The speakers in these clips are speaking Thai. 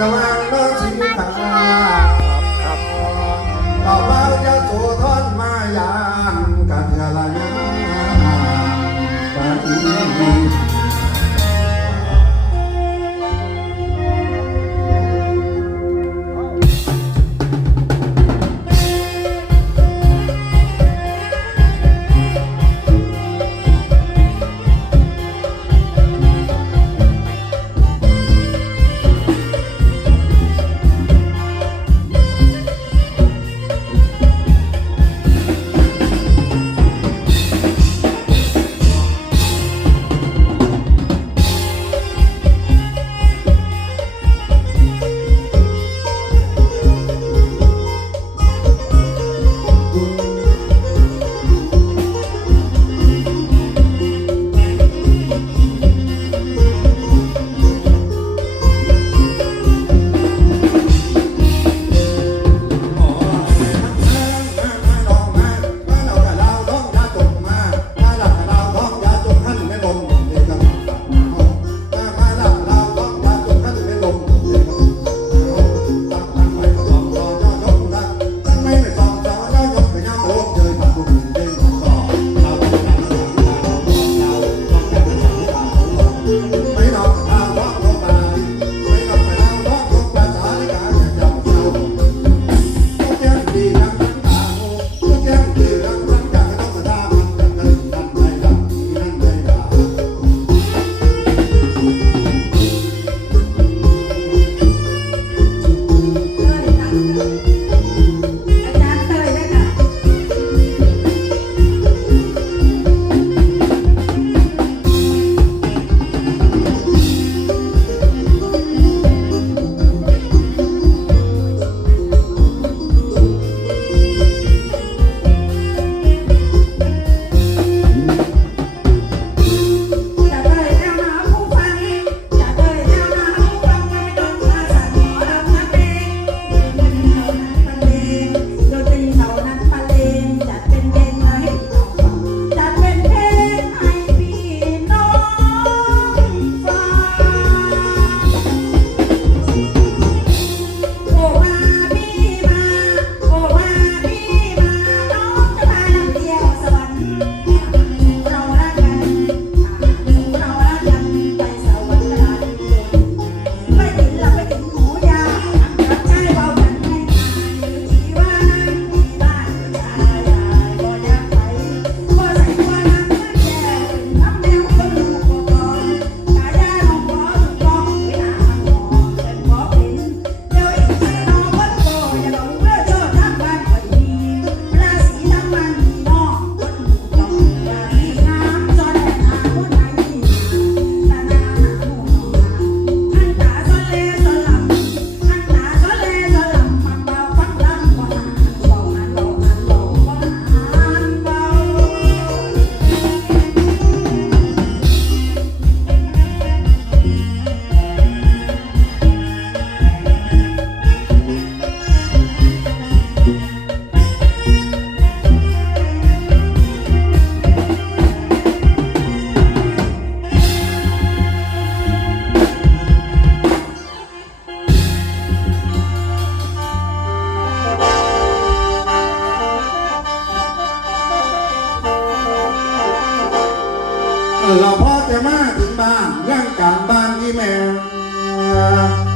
Então é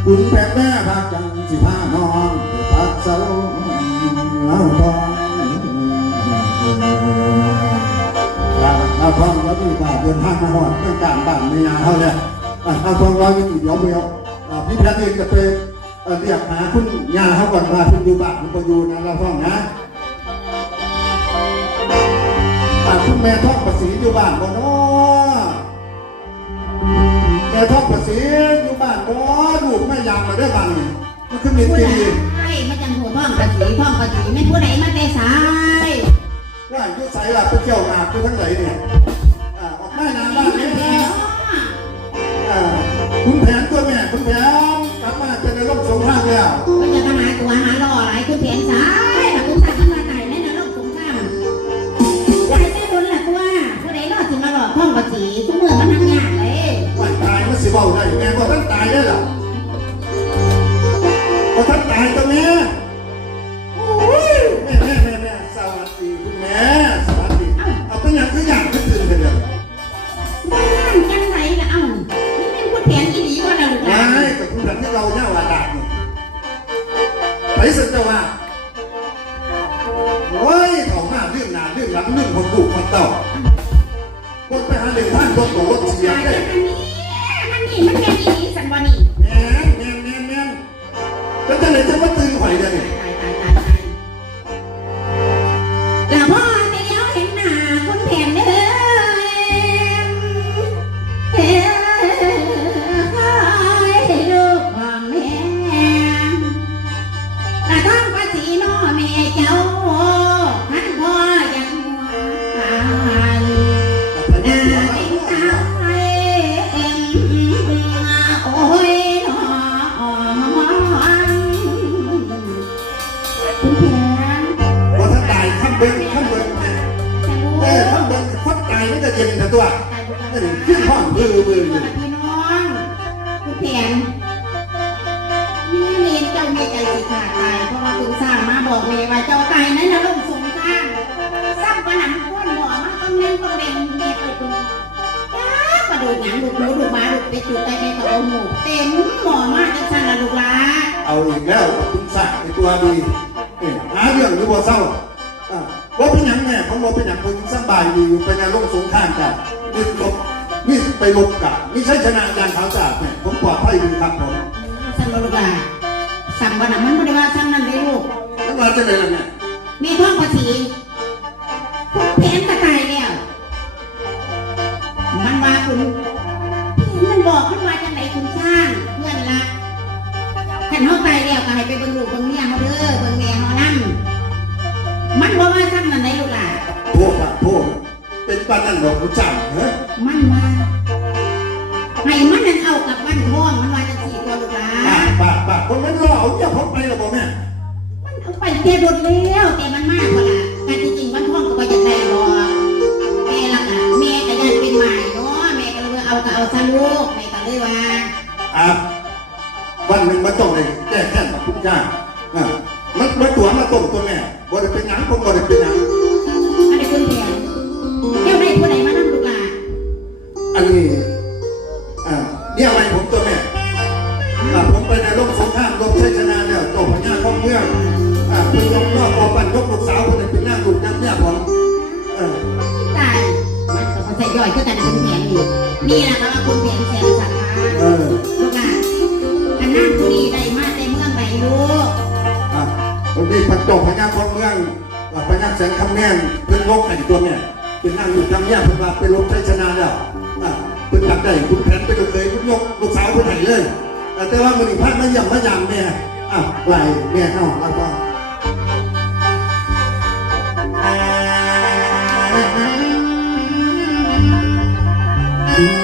บุญแผ่แม่พักจังสิพานอนไปพักเสาเล่าบองลาอาพองแล้วมีบาทเดินทางมาหอดเรื่องการบ้านไม่ยาเท่าเนี้ยอาพองเราอยู่เดียวเดียวพี่แพทย์เองจะไปเรียกหาคุณยาเขาก่อนว่าคุณอยู่บ้านคุณไปอยู่นะเราฟ้องนะคุณแม่ท่องภาษีอยู่บ้านบ่เนาแม่ท่องภาษี เด้บังมันขึ้นเวผู้ทีใช่มันจังโหท่องกระสีท่องกระสีไม่ผู้ใดมาแต่สายว่าอยู่ใส่ละไปเกี่ยวหมากไปทั้งไหนเนี่ยอ่าออกได้นานบ้างเนี่ยนะอ่าคุณแผนตัวแม่คุณแผนกลับมาจะในร่มสงครามแล้ว มียนที่ดีกว่านั้นนะไม่แต่คุณแบบที่เราเนี่ยว่าแต่ไปสุดจะว่าโอ้ยเขามาเรื่องงาเรื่องรักเรื่องคนดูคนเต่าคนไปหาเรื่องท่านคนตัวรถเสียได้มันนี่มันแกนี่สันวานี่แง่แง่แง่แง่แล้วจะไหนจะว่าตื่นหอยได้ไงตายตายตายตายแล้วพ่อ เล่นต้องเล่นเมียไปตรงกระดูกหนังดูกหมูดูกหมาดูกเป็ดดูกไก่เป็ดกับเอาหมูเต็มหมอมากจังสันละลูกหลาเอาอีกแล้วคุณสั่งในตัวดีเออหาเรื่องหรือว่าเศร้าอ่าว่าเป็นหยังแม่ผมว่าเป็นหยังคนสบายดีอยู่เป็นอารมณ์สงครามกันนี่ลบนี่ไปลบกับนี่ใช่ชนะยานขาวสะอาดเนี่ยผมปลอดภัยดีครับผมสันบ่ลูกหลาสั่งกระหน่ำมันไม่ได้ว่าสั่งนั่นเลยลูกแล้วมาจะไหนล่ะเนี่ยมีท้องภาษี นปานนั่นบอกคุณสั่งเหรอมันว่าให้มันนั่นเอากับวันท้องมันว่าจังสี่ตัวลูกหล่ะปากปากปากคนไม่รอเอาอย่าพบไปหรอกบอกแม่มันเอาไปเทรถแล้วแต่มันมากกว่าล่ะการที่จริงวันท้องก็ว่าจะได้รอแม่ละอะแม่ก็ยันเป็นใหม่เนาะแม่ก็เลยว่าเอาก็เอาซะลูกแม่ก็เลยว่าอะวันหนึ่งมันต้องเลยแก้แค้นกับคุณย่าอะมันมันตัวมาต้มตัวแม่บ่ได้เป็นหยังผมบ่ได้เป็นหยังอัน นนั้นผู้นี้ได้มาได้เมืองไหนลูกอะผมนี่พันโตพญาของเมืองอ่าพญาแสนคำแน่นเป็นโรคไอ้ตัวเนี่ยเป็นหน้าลูกน้ำเนี่ยเป็นว่าเป็นรบชัยชนะแล้วอ่าเป็นหลักได้คุณแผนไปก็เคยคุณยกลูกสาวไปไหนเลยแต่ว่ามันอีกพันมาเยี่ยมมายามแม่อ้าวไหลแม่เข้าแล้วก็เร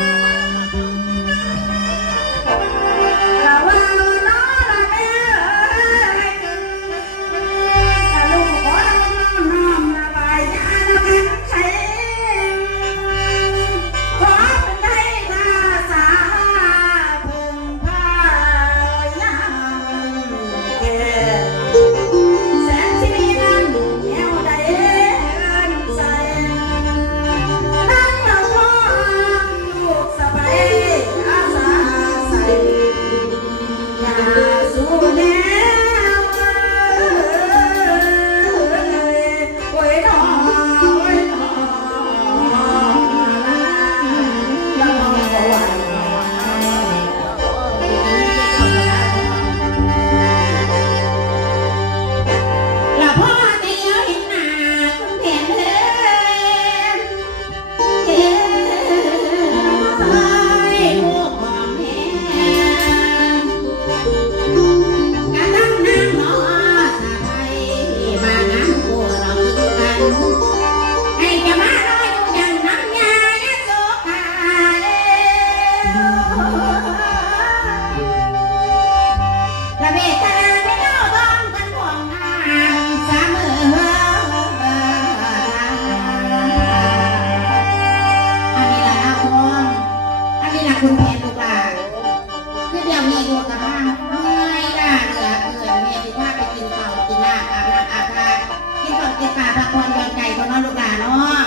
ควนยอนไก่ก็นอนลูกหลานเนาะ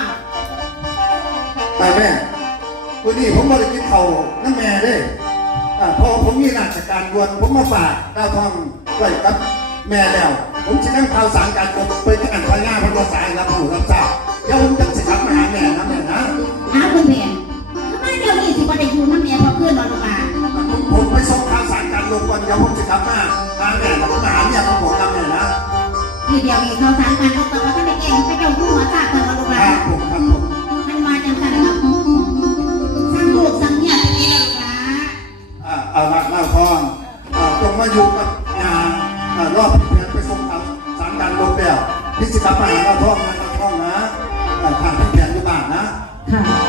แต่แม่วันนี้ผมบริกินเขานั่นแม่เด้อ่พอผมมีราชการวนผมมาฝากดาวทองไว้กับแม่แล้ว ผมจะนั่งข่าวสารการกบไปที่อันพญาพระโกษายรับผู้รับทราบแล้วยวผมจะสิกลับมาหาแม่นะแม่นะ ส่งตามสารการลงแล้วพิจิตรมหาเราท่องนะท่องนะทางที่แผงอยู่บ้านนะค่ะ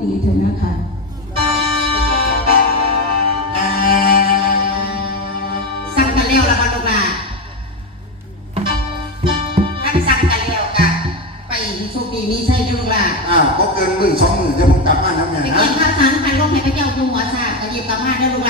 ดีเถอะนะคะสั่งกันเร็วแล้วค่ะลูกหลานท่าสั่งกันเร็วกะไปโชคดีมีใช่ลูกหลานอ่าก็เกินหมื่นสองหมื่นจะผมกลับบ้านแล้วไงไปนะเกินข้าวสารพันโลงให้พระเจ้าดูหัวซาก็หยิบกลับบ้านได้อลูกหลา